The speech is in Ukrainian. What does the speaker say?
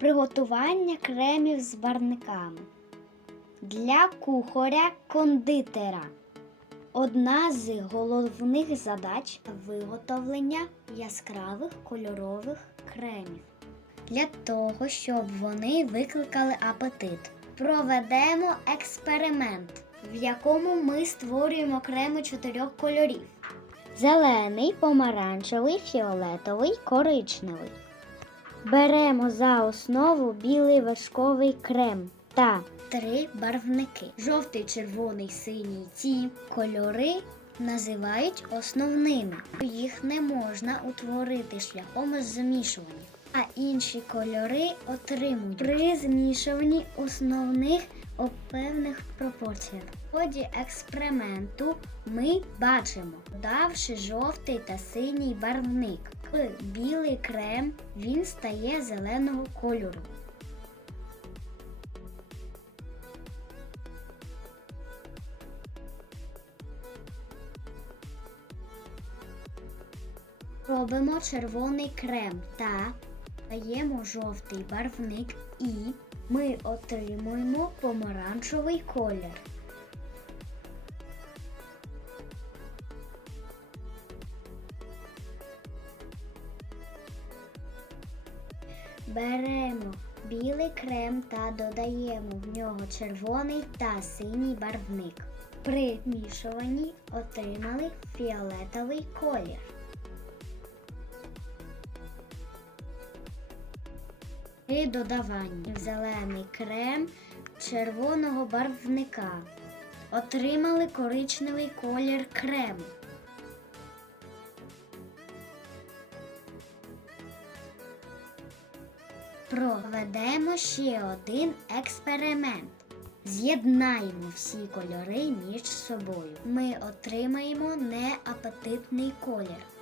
Приготування кремів з барниками. Для кухаря кондитера. Одна з головних задач виготовлення яскравих кольорових кремів. Для того, щоб вони викликали апетит. Проведемо експеримент, в якому ми створюємо креми чотирьох кольорів: зелений, помаранчевий, фіолетовий, коричневий. Беремо за основу білий вершковий крем та три барвники: жовтий, червоний, синій. Ці кольори називають основними. Їх не можна утворити шляхом змішування, а інші кольори отримують при змішуванні основних у певних пропорціях. В ході експерименту ми бачимо, додавши жовтий та синій барвник. В білий крем він стає зеленого кольору. Робимо червоний крем та даємо жовтий барвник і ми отримуємо помаранчевий колір. Беремо білий крем та додаємо в нього червоний та синій барвник. При змішуванні отримали фіолетовий колір. При додаванні в зелений крем червоного барвника отримали коричневий колір крему. Проведемо ще один експеримент. З'єднаємо всі кольори між собою. Ми отримаємо неапетитний колір.